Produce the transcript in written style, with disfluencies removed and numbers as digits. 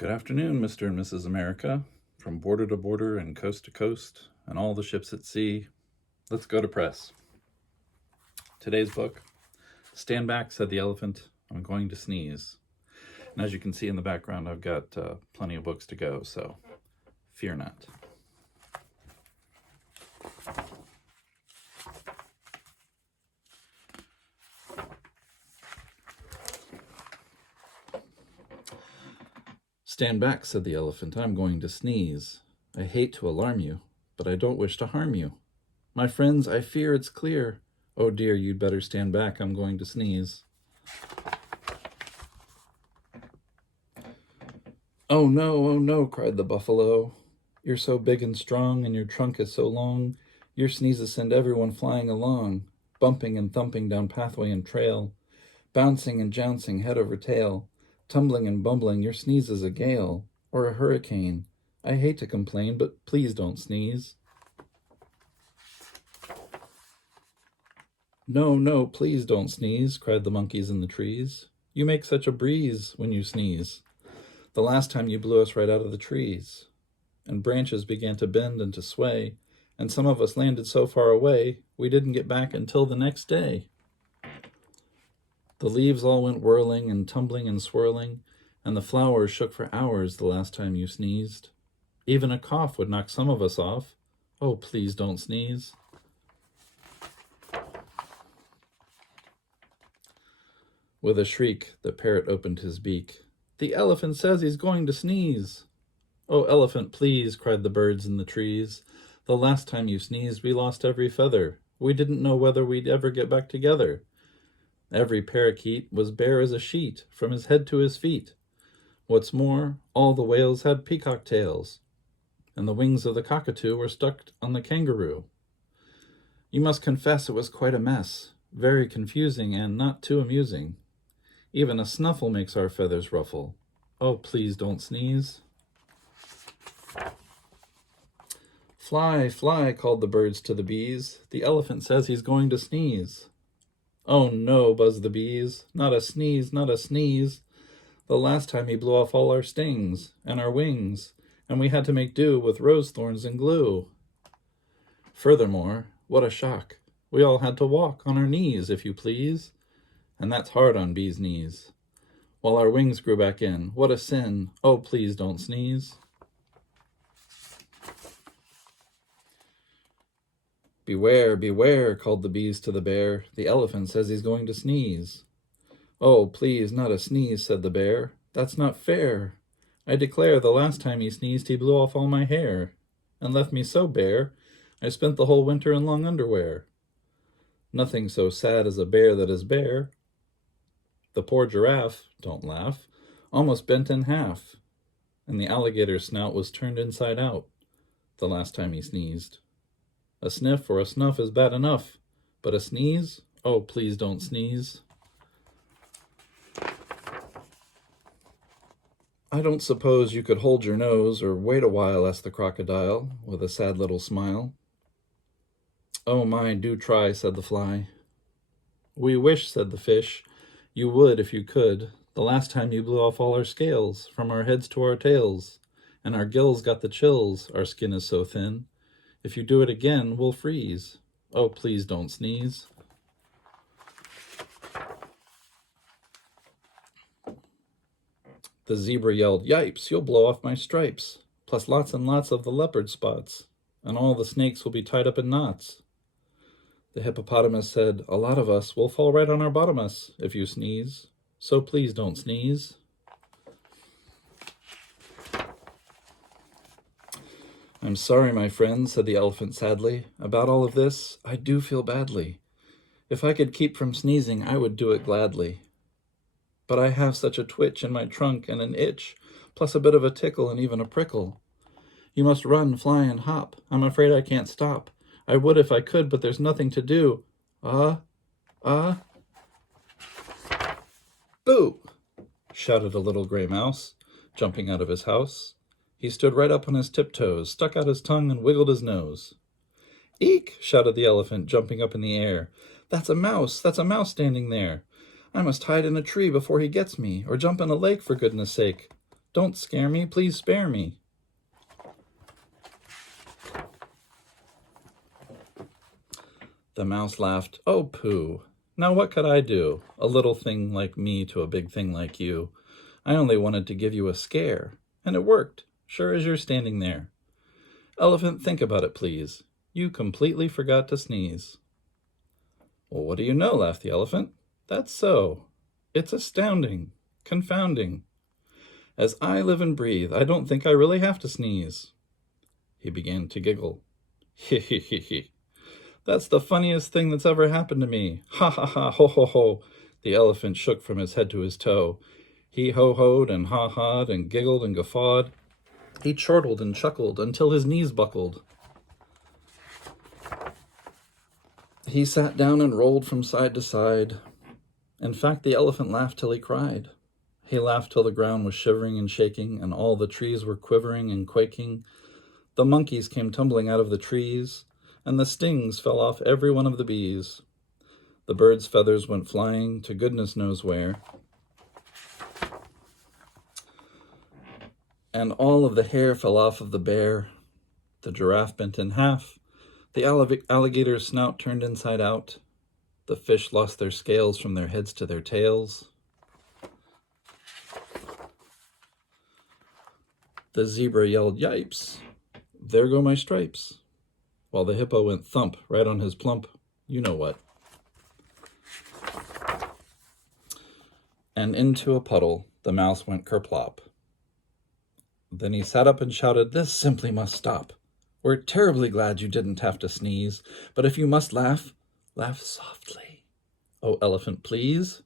Good afternoon, Mr. and Mrs. America, from border to border and coast to coast, and all the ships at sea. Let's go to press. Today's book, Stand Back, Said the Elephant, I'm Going to Sneeze. And as you can see in the background, I've got plenty of books to go, so fear not. Stand back, said the elephant, I'm going to sneeze. I hate to alarm you, but I don't wish to harm you. My friends, I fear it's clear. Oh dear, you'd better stand back, I'm going to sneeze. Oh no, cried the buffalo. You're so big and strong, and your trunk is so long. Your sneezes send everyone flying along, bumping and thumping down pathway and trail, bouncing and jouncing head over tail. Tumbling and bumbling, your sneeze is a gale, or a hurricane. I hate to complain, but please don't sneeze. No, please don't sneeze, cried the monkeys in the trees. You make such a breeze when you sneeze. The last time you blew us right out of the trees. And branches began to bend and to sway, and some of us landed so far away, we didn't get back until the next day. The leaves all went whirling and tumbling and swirling, and the flowers shook for hours the last time you sneezed. Even a cough would knock some of us off. Oh, please don't sneeze. With a shriek, the parrot opened his beak. The elephant says he's going to sneeze. Oh, elephant, please, cried the birds in the trees. The last time you sneezed, we lost every feather. We didn't know whether we'd ever get back together. Every parakeet was bare as a sheet, from his head to his feet. What's more, all the whales had peacock tails, and the wings of the cockatoo were stuck on the kangaroo. You must confess it was quite a mess, very confusing and not too amusing. Even a snuffle makes our feathers ruffle. Oh, please don't sneeze. Fly, fly, called the birds to the bees. The elephant says he's going to sneeze. Oh no, buzzed the bees, not a sneeze, not a sneeze. The last time he blew off all our stings and our wings, and we had to make do with rose thorns and glue. Furthermore, what a shock. We all had to walk on our knees, if you please, and that's hard on bees' knees. While our wings grew back in, what a sin. Oh, please don't sneeze. Beware, beware, called the bees to the bear. The elephant says he's going to sneeze. Oh, please, not a sneeze, said the bear. That's not fair. I declare the last time he sneezed, he blew off all my hair, and left me so bare, I spent the whole winter in long underwear. Nothing so sad as a bear that is bare. The poor giraffe, don't laugh, almost bent in half, and the alligator's snout was turned inside out the last time he sneezed. A sniff or a snuff is bad enough, but a sneeze? Oh, please don't sneeze. I don't suppose you could hold your nose or wait a while, asked the crocodile, with a sad little smile. Oh my, do try, said the fly. We wish, said the fish, you would if you could. The last time you blew off all our scales, from our heads to our tails, and our gills got the chills, our skin is so thin. If you do it again, we'll freeze. Oh, please don't sneeze. The zebra yelled, Yipes, you'll blow off my stripes, plus lots and lots of the leopard spots, and all the snakes will be tied up in knots. The hippopotamus said, A lot of us will fall right on our bottomus if you sneeze, so please don't sneeze. I'm sorry, my friend, said the elephant sadly. About all of this, I do feel badly. If I could keep from sneezing, I would do it gladly. But I have such a twitch in my trunk and an itch, plus a bit of a tickle and even a prickle. You must run, fly, and hop. I'm afraid I can't stop. I would if I could, but there's nothing to do. Boo! Shouted a little gray mouse, jumping out of his house. He stood right up on his tiptoes, stuck out his tongue, and wiggled his nose. Eek! Shouted the elephant, jumping up in the air. That's a mouse standing there. I must hide in a tree before he gets me, or jump in a lake, for goodness sake. Don't scare me, please spare me. The mouse laughed. Oh, pooh. Now what could I do? A little thing like me to a big thing like you. I only wanted to give you a scare. And it worked, sure as you're standing there. Elephant, think about it, please. You completely forgot to sneeze. Well, what do you know, laughed the elephant. That's so. It's astounding, confounding. As I live and breathe, I don't think I really have to sneeze. He began to giggle. He he he he. That's the funniest thing that's ever happened to me. Ha ha ha, ho ho ho. The elephant shook from his head to his toe. He ho-hoed and ha-ha'd and giggled and guffawed. He chortled and chuckled until his knees buckled. He sat down and rolled from side to side. In fact, the elephant laughed till he cried. He laughed till the ground was shivering and shaking, and all the trees were quivering and quaking. The monkeys came tumbling out of the trees, and the stings fell off every one of the bees. The birds' feathers went flying to goodness knows where, and all of the hair fell off of the bear. The giraffe bent in half. The alligator's snout turned inside out. The fish lost their scales from their heads to their tails. The zebra yelled, yipes, there go my stripes, while the hippo went thump right on his plump, you know what. And into a puddle the mouse went kerplop. Then he sat up and shouted, this simply must stop. We're terribly glad you didn't have to sneeze, but if you must laugh, laugh softly. Oh, elephant, please.